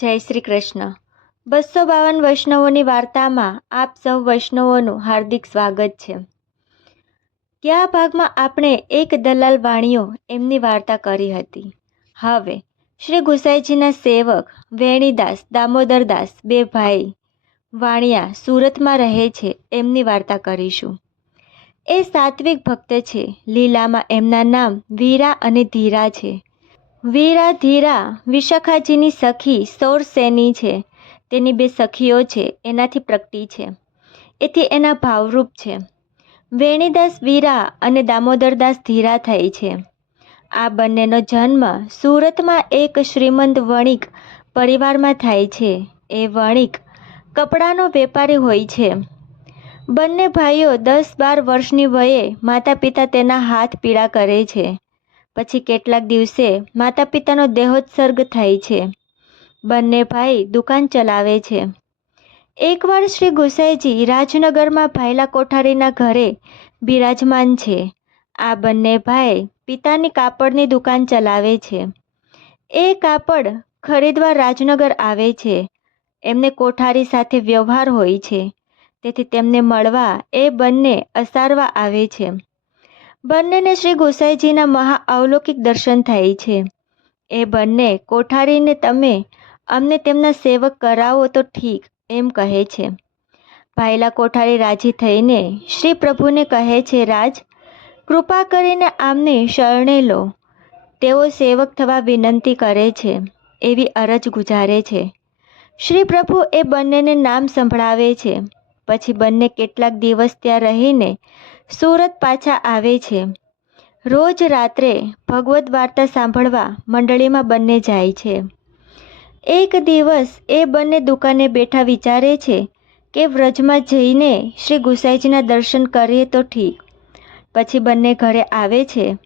જય શ્રી કૃષ્ણ. બસો બાવન વૈષ્ણવોની વાર્તામાં આપ સૌ વૈષ્ણવોનું હાર્દિક સ્વાગત છે. ગયા ભાગમાં આપણે એક દલાલ વાણીઓ એમની વાર્તા કરી હતી? હવે, શ્રી ગુસાઈજીના સેવક વેણીદાસ દામોદરદાસ બે ભાઈ વાણિયા સુરતમાં રહે છે એમની વાર્તા કરીશું. એ સાત્વિક ભક્ત છે, લીલામાં એમના નામ વીરા અને ધીરા છે. વીરા ધીરા વિશાખાજીની સખી સૌરસેની છે. તેની બે સખીઓ છે. એનાથી પ્રગટી છે. એથી એના ભાવરૂપ છે. વેણીદાસ વીરા અને દામોદરદાસ ધીરા થઈ છે. આ બંનેનો જન્મ સુરતમાં એક શ્રીમંત વણિક પરિવારમાં થાય છે. એ વણિક કપડાનો વેપારી હોય છે. બંને ભાઈઓ દસ બાર વર્ષની વયે માતા પિતા તેના હાથ પીડા કરે છે. પછી કેટલાક દિવસે માતા પિતાનો દેહોત્સર્ગ થાય છે. બંને ભાઈ દુકાન ચલાવે છે. એકવાર શ્રી ગુસાઈજી રાજનગરમાં ભાયલા કોઠારીના ઘરે બિરાજમાન છે. આ બંને ભાઈ પિતાની કાપડની દુકાન ચલાવે છે. એ કાપડ ખરીદવા રાજનગર આવે છે. એમને કોઠારી સાથે વ્યવહાર હોય છે. તેથી તેમને મળવા એ બંને અસારવા આવે છે. બંનેને શ્રી ગોસાઈજીના મહા અવલૌકિક દર્શન થાય છે. એ બંને કોઠારીને તમે અમને તેમના સેવક કરાવો તો ઠીક, એમ કહે છે. ભાઈલા કોઠારી રાજી થઈને શ્રી પ્રભુને કહે છે, રાજ, કૃપા કરીને આમને શરણે લો. તેઓ સેવક થવા વિનંતી કરે છે, એવી અરજ ગુજારે છે. શ્રી પ્રભુ એ બંનેને નામ સંભળાવે છે. પછી બંને કેટલાક દિવસ ત્યાં રહીને સુરત પાછા આવે છે. રોજ રાત્રે ભગવદ્ વાર્તા સાંભળવા મંડળીમાં બંને જાય છે. એક દિવસ એ બંને દુકાને બેઠા વિચારે છે કે વ્રજમાં જઈને શ્રી ગુસાઈજીના દર્શન કરીએ તો ઠીક. પછી બંને ઘરે આવે છે.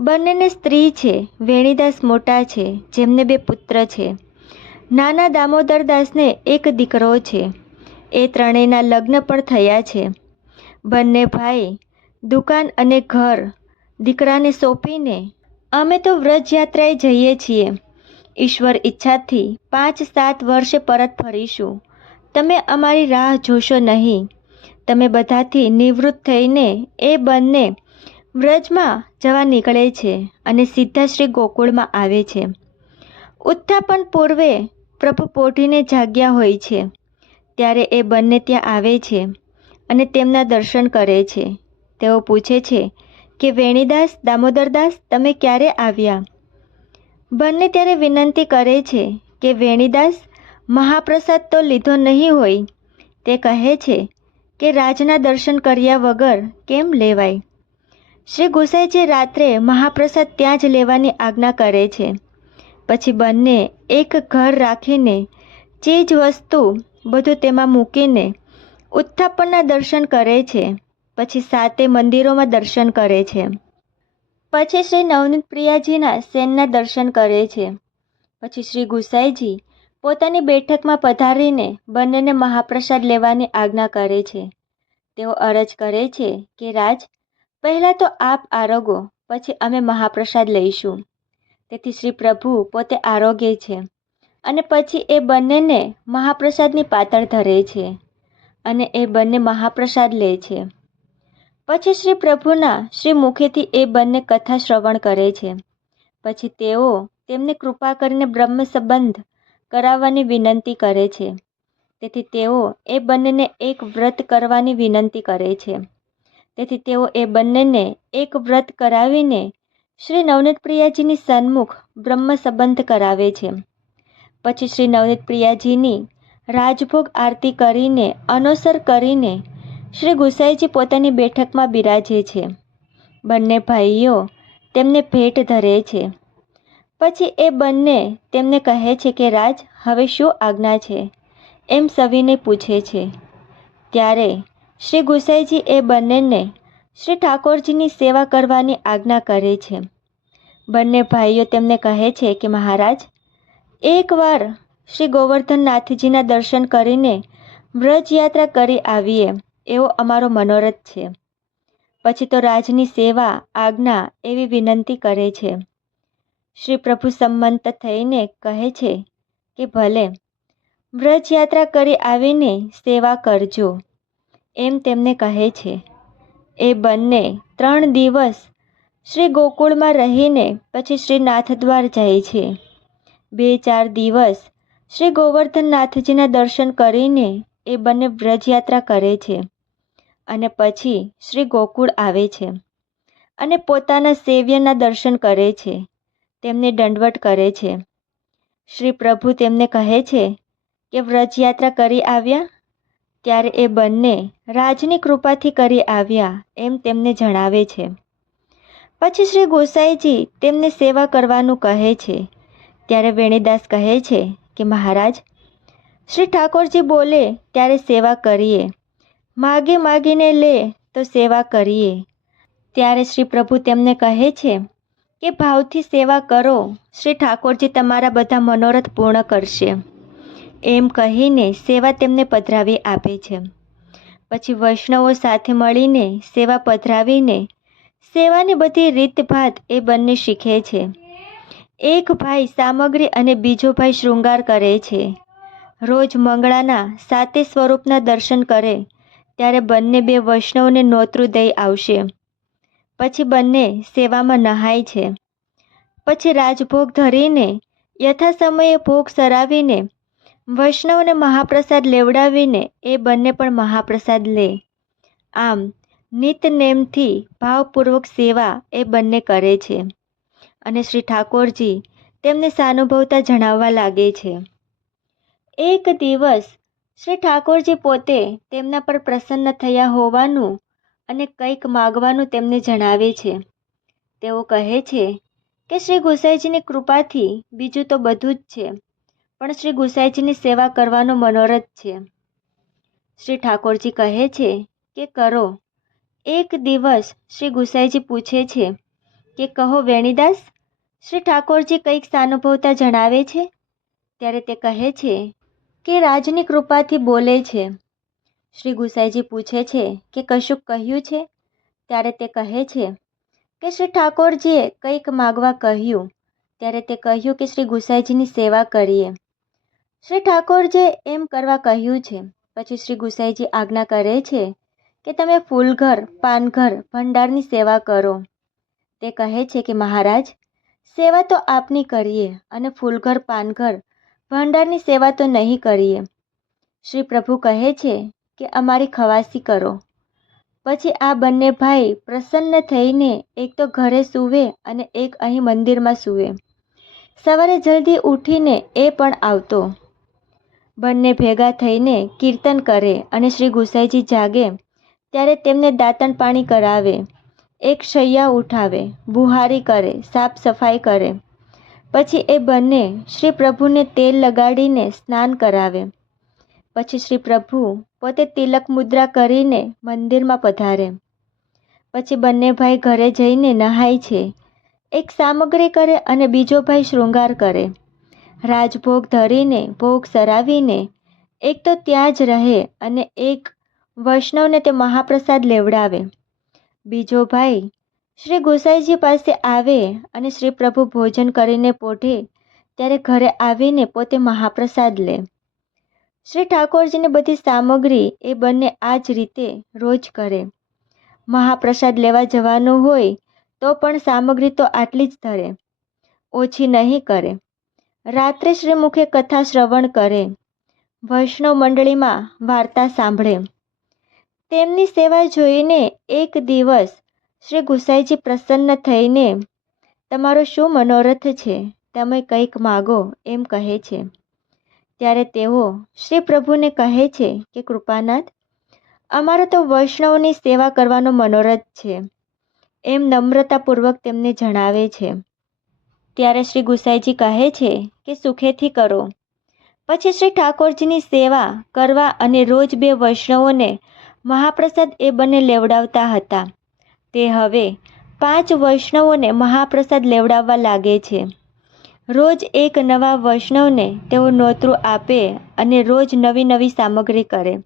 બંનેને સ્ત્રી છે, વેણીદાસ મોટા છે, જેમને બે પુત્ર છે. નાના દામોદરદાસને એક દીકરો છે. એ ત્રણેયના લગ્ન પણ થયા છે. બંને ભાઈ, દુકાન અને ઘર, દીકરાને સોંપીને અમે તો વ્રજયાત્રાએ જઈએ છીએ. ઈશ્વર ઈચ્છાથી પાંચ સાત વર્ષે પરત ફરીશું. તમે અમારી રાહ જોશો નહીં. તમે બધાથી નિવૃત્ત થઈને એ બંને વ્રજમાં જવા નીકળે છે અને સીધા શ્રી ગોકુળમાં આવે છે. ઉત્થાપન પૂર્વે પ્રભુ પોઢીને જાગ્યા હોય છે. ત્યારે એ બંને ત્યાં આવે છે. અને તેમના દર્શન કરે છે. તેઓ પૂછે છે કે, વેણીદાસ, દામોદરદાસ, તમે ક્યારે આવ્યા? બંને ત્યારે વિનંતી કરે છે કે, વેણીદાસ, મહાપ્રસાદ તો લીધો નહીં હોય. તે કહે છે કે, રાજના દર્શન કર્યા વગર કેમ લેવાય? શ્રી ગુસાઈજી રાત્રે મહાપ્રસાદ ત્યાં જ લેવાની આજ્ઞા કરે છે. પછી બંને એક ઘર રાખીને ચીજ વસ્તુ બધું તેમાં મૂકીને ઉત્થાપનના દર્શન કરે છે, પછી સાતે મંદિરોમાં દર્શન કરે છે. પછી શ્રી નવનીત પ્રિયાજીના સેનના દર્શન કરે છે. પછી શ્રી ગુસાઈજી પોતાની બેઠકમાં પધારીને બંનેને મહાપ્રસાદ લેવાની આજ્ઞા કરે છે. તેઓ અરજ કરે છે કે, રાજ, પહેલાં તો આપ આરોગો, પછી અમે મહાપ્રસાદ લઈશું. તેથી શ્રી પ્રભુ પોતે આરોગ્ય છે અને પછી એ બંનેને મહાપ્રસાદની પાતળ ધરે છે. અને એ બંને મહાપ્રસાદ લે છે. પછી શ્રી પ્રભુના શ્રી મુખેથી એ બંને કથા શ્રવણ કરે છે. પછી તેઓ તેમને કૃપા કરીને બ્રહ્મ સંબંધ કરાવવાની વિનંતી કરે છે. તેથી તેઓ એ બંનેને એક વ્રત કરવાની વિનંતી કરે છે. તેથી તેઓ એ બંનેને એક વ્રત કરાવીને શ્રી નવનીત પ્રિયાજીની સન્મુખ બ્રહ્મ સંબંધ કરાવે છે. પછી શ્રી નવનીત પ્રિયાજીની રાજભોગ આરતી કરીને, અનુસર કરીને શ્રી ગુસાઈજી પોતાની બેઠકમાં બિરાજે છે. બંને ભાઈઓ તેમને ભેટ ધરે છે. પછી એ બંને તેમને કહે છે કે, રાજ, હવે શું આજ્ઞા છે? એમ સવિને પૂછે છે. ત્યારે શ્રી ગુસાઈજી એ બંનેને શ્રી ઠાકોરજીની સેવા કરવાની આજ્ઞા કરે છે. બંને ભાઈઓ તેમને કહે છે કે, મહારાજ એકવાર શ્રી ગોવર્ધનનાથજીના દર્શન કરીને વ્રજ યાત્રા કરી આવીએ, એવો અમારો મનોરથ છે. પછી તો રાજની સેવા, આજ્ઞા એવી વિનંતી કરે છે. શ્રી પ્રભુ સંમત થઈને કહે છે કે ભલે વ્રજ યાત્રા કરી આવીને સેવા કરજો. એમ તેમને કહે છે. એ બંને ત્રણ દિવસ શ્રી ગોકુળમાં રહીને પછી શ્રી નાથદ્વાર જાય છે. બે ચાર દિવસ શ્રી ગોવર્ધનનાથજીના દર્શન કરીને એ બંને વ્રજયાત્રા કરે છે અને પછી શ્રી ગોકુળ આવે છે અને પોતાના સેવ્યના દર્શન કરે છે, તેમને દંડવટ કરે છે. શ્રી પ્રભુ તેમને કહે છે કે વ્રજયાત્રા કરી આવ્યા ત્યારે એ બંને રાજની કૃપાથી કરી આવ્યા એમ તેમને જણાવે છે. પછી શ્રી ગોસાઈજી તેમને સેવા કરવાનું કહે છે, ત્યારે વેણીદાસ કહે છે કે મહારાજ, શ્રી ઠાકોરજી બોલે, ત્યારે સેવા કરીએ. માગે માગીને લે, તો સેવા કરીએ. ત્યારે શ્રી પ્રભુ તેમને કહે છે કે, ભાવથી સેવા કરો. શ્રી ઠાકોરજી તમારા બધા મનોરથ પૂર્ણ કરશે. એમ કહીને સેવા તેમને પધરાવી આપે છે. પછી વૈષ્ણવો સાથે મળીને સેવા પધરાવીને સેવાની બધી રીતભાત એ બંને શીખે છે. એક ભાઈ સામગ્રી અને બીજો ભાઈ શૃંગાર કરે છે. રોજ મંગળાના સાતે સ્વરૂપના દર્શન કરે, ત્યારે બંને બે વૈષ્ણવને નોતરું દઈ આવશે. પછી બંને સેવામાં નહાય છે. પછી રાજભોગ ધરીને યથા સમયે ભોગ સરાવીને વૈષ્ણવને મહાપ્રસાદ લેવડાવીને એ બંને પણ મહાપ્રસાદ લે. આમ, નિતનેમથી ભાવપૂર્વક સેવા એ બંને કરે છે. અને શ્રી ઠાકોરજી તેમને સાનુભવતા જણાવવા લાગે છે. એક દિવસ શ્રી ઠાકોરજી પોતે તેમના પર પ્રસન્ન થયા હોવાનું અને કંઈક માગવાનું તેમને જણાવે છે. તેઓ કહે છે કે શ્રી ગુસાઈજીની કૃપાથી બીજું તો બધું જ છે, પણ શ્રી ગુસાઈજીની સેવા કરવાનો મનોરથ છે. શ્રી ઠાકોરજી કહે છે કે કરો. એક દિવસ શ્રી ગુસાઈજી પૂછે છે કે કહો વેણીદાસ, શ્રી ઠાકોરજી કંઈક સાનુભવતા જણાવે છે? ત્યારે તે કહે છે કે રાજની કૃપાથી બોલે છે. શ્રી ગુસાઈજી પૂછે છે કે કશુંક કહ્યું છે? ત્યારે તે કહે છે કે શ્રી ઠાકોરજીએ કંઈક માગવા કહ્યું. ત્યારે તે કહ્યું કે શ્રી ગુસાઈજીની સેવા કરીએ. શ્રી ઠાકોરજીએ એમ કરવા કહ્યું છે. પછી શ્રી ગુસાઈજી આજ્ઞા કરે છે કે તમે ફૂલઘર, પાનઘર, ભંડારની સેવા કરો. તે કહે છે કે, મહારાજ, સેવા તો આપની કરીએ અને ફૂલઘર, પાનઘર, ભંડારની સેવા તો નહીં કરીએ. શ્રી પ્રભુ કહે છે કે, અમારી ખવાસી કરો. પછી આ બંને ભાઈ પ્રસન્ન થઈને એક તો ઘરે સૂવે અને એક અહીં મંદિરમાં સૂવે. સવારે જલ્દી ઉઠીને એ પણ આવતો. બંને ભેગા થઈને કીર્તન કરે અને શ્રી ગુસાઈજી જાગે, ત્યારે તેમને દાંતણ પાણી કરાવે. એક શૈયા ઉઠાવે, બુહારી કરે, સાફ સફાઈ કરે. પછી એ બંને શ્રી પ્રભુને તેલ લગાડીને સ્નાન કરાવે. પછી શ્રી પ્રભુ પોતે તિલક મુદ્રા કરીને મંદિરમાં પધારે. પછી બંને ભાઈ ઘરે જઈને નહાય છે. એક સામગ્રી કરે અને બીજો ભાઈ શૃંગાર કરે. રાજભોગ ધરીને ભોગ સરાવીને એક તો ત્યાં જ રહે અને એક વૈષ્ણવને તે મહાપ્રસાદ લેવડાવે. બીજો ભાઈ, શ્રી ગોસાઈજી પાસે આવે અને શ્રી પ્રભુ ભોજન કરીને પોઢે ત્યારે ઘરે આવીને પોતે મહાપ્રસાદ લે. શ્રી ઠાકોરજીની બધી સામગ્રી એ બંને આ જ રીતે રોજ કરે. મહાપ્રસાદ લેવા જવાનું હોય, તો પણ સામગ્રી તો આટલી જ ધરે. ઓછી નહીં કરે. રાત્રે શ્રીમુખે કથા શ્રવણ કરે. વૈષ્ણવ મંડળીમાં વાર્તા સાંભળે. તેમની સેવા જોઈને એક દિવસ શ્રી ગુસાઈજી પ્રસન્ન થઈને, તમારો શું મનોરથ છે? તમે કંઈક માગો, એમ કહે છે. ત્યારે તેઓ શ્રી પ્રભુને કહે છે કે, કૃપાનાથ, અમારો તો વૈષ્ણવની સેવા કરવાનો મનોરથ છે. એમ નમ્રતાપૂર્વક તેમને જણાવે છે. ત્યારે શ્રી ગુસાઈજી કહે છે કે, સુખેથી કરો. પછી શ્રી ઠાકોરજીની સેવા કરવા અને રોજ બે વૈષ્ણવોને મહાપ્રસાદ એ બંને લેવડાવતા હતા. તે હવે પાંચ વૈષ્ણવોને મહાપ્રસાદ લેવડાવવા લાગે છે. રોજ એક નવા વૈષ્ણવને તેઓ નોતરું આપે અને રોજ નવી નવી સામગ્રી કરે.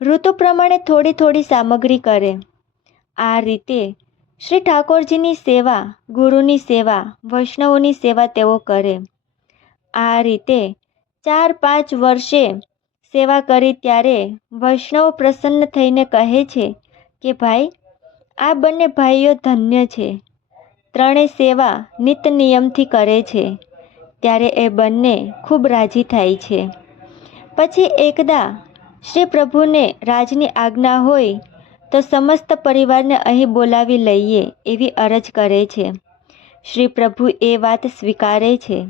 ઋતુ પ્રમાણે થોડી થોડી સામગ્રી કરે. આ રીતે શ્રી ઠાકોરજીની સેવા, ગુરુની સેવા, વૈષ્ણવોની સેવા તેઓ કરે. આ રીતે ચાર પાંચ વર્ષે સેવા કરી ત્યારે વૈષ્ણવ પ્રસન્ન થઈને કહે છે કે, ભાઈ, આ બંને ભાઈઓ ધન્ય છે. ત્રણેય સેવા નિત નિયમથી કરે છે. ત્યારે એ બંને ખૂબ રાજી થાય છે. પછી એકદા શ્રી પ્રભુને રાજની આજ્ઞા હોય તો સમસ્ત પરિવારને અહીં બોલાવી લઈએ એવી અરજ કરે છે. શ્રી પ્રભુ એ વાત સ્વીકારે છે.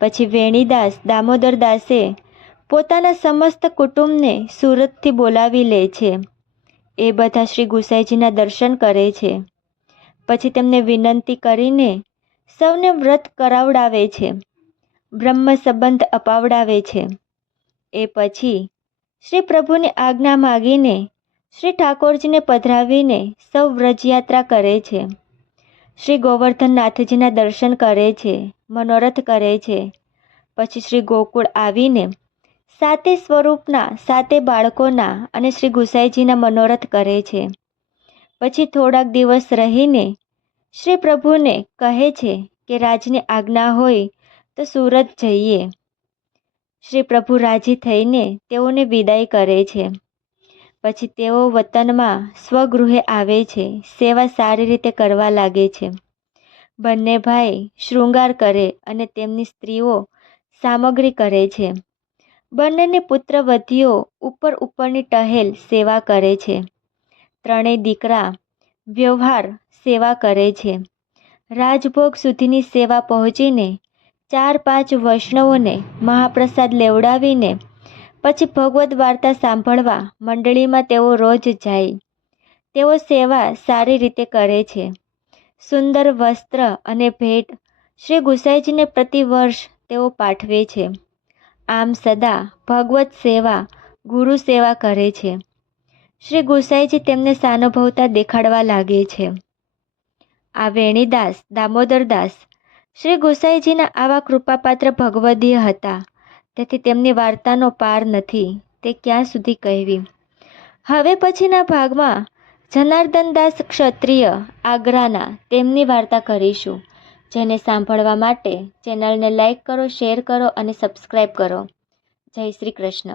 પછી વેણીદાસ દામોદર દાસે પોતાના સમસ્ત કુટુંબને સુરતથી બોલાવી લે છે. એ બધા શ્રી ગુસાઈજીના દર્શન કરે છે. પછી તેમને વિનંતી કરીને સૌને વ્રત કરાવડાવે છે. બ્રહ્મ સંબંધ અપાવડાવે છે. એ પછી શ્રી પ્રભુની આજ્ઞા માગીને શ્રી ઠાકોરજીને પધરાવીને સૌ વ્રજયાત્રા કરે છે. શ્રી ગોવર્ધનનાથજીના દર્શન કરે છે, મનોરથ કરે છે. પછી શ્રી ગોકુળ આવીને સાતે સ્વરૂપના, સાતે બાળકોના અને શ્રી ગુસાઈજીના મનોરથ કરે છે. પછી થોડાક દિવસ રહીને શ્રી પ્રભુને કહે છે કે રાજની આજ્ઞા હોય તો સુરત જઈએ. શ્રી પ્રભુ રાજી થઈને તેઓને વિદાય કરે છે. પછી તેઓ વતનમાં સ્વગૃહે આવે છે, સેવા સારી રીતે કરવા લાગે છે. બંને ભાઈ શૃંગાર કરે અને તેમની સ્ત્રીઓ સામગ્રી કરે છે. બંનેની પુત્રવધીઓ ઉપર ઉપરની ટહેલ સેવા કરે છે. ત્રણેય દીકરા વ્યવહાર સેવા કરે છે. રાજભોગ સુધીની સેવા પહોંચીને ચાર પાંચ વૈષ્ણવોને મહાપ્રસાદ લેવડાવીને પછી ભગવદ્ વાર્તા સાંભળવા મંડળીમાં તેઓ રોજ જાય. તેઓ સેવા સારી રીતે કરે છે. સુંદર વસ્ત્ર અને ભેટ શ્રી ગુસાઈજીને પ્રતિવર્ષ તેઓ પાઠવે છે. આમ સદા ભગવત સેવા, ગુરુ સેવા કરે છે. શ્રી ગુસાઈજી તેમને સાનુભવતા દેખાડવા લાગે છે. આ વેણીદાસ, દામોદરદાસ, શ્રી ગુસાઈજીના આવા કૃપાપાત્ર ભગવદીય હતા. તેથી તેમની વાર્તાનો પાર નથી, તે ક્યાં સુધી કહેવી? હવે પછીના ભાગમાં જનાર્દનદાસ ક્ષત્રિય, આગ્રાના, તેમની વાર્તા કરીશું. જેને સાંભળવા માટે ચેનલને લાઈક કરો શેર કરો અને સબસ્ક્રાઈબ કરો. જય શ્રી કૃષ્ણ.